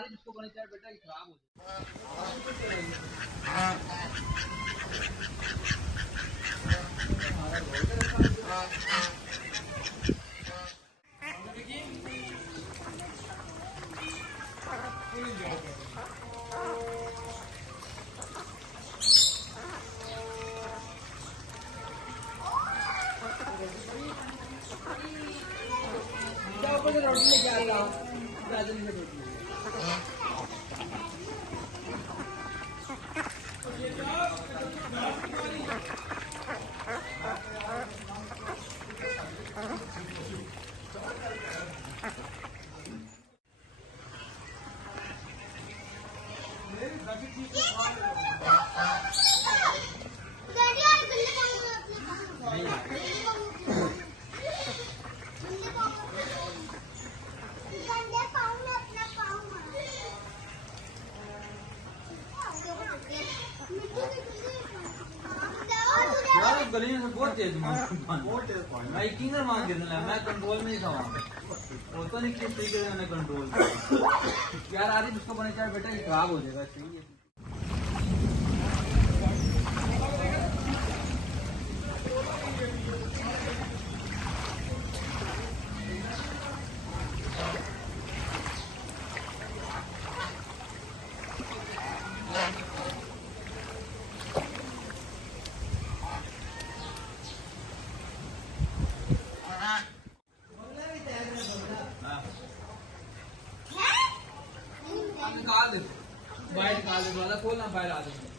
रही जिसको बनी चाहे बेटा खराब हो रोटी लेके आता हूँ गली में बहुत तेज मैं किंगर मार गिरने मैं कंट्रोल में ही था वहाँ वो तो नहीं किस तरीके से मैंने कंट्रोल यार आदि उसको बने चाहे बेटा खराब हो जाएगा सही है बाहर निकाल दे वाला खोलना बाहर आ जाए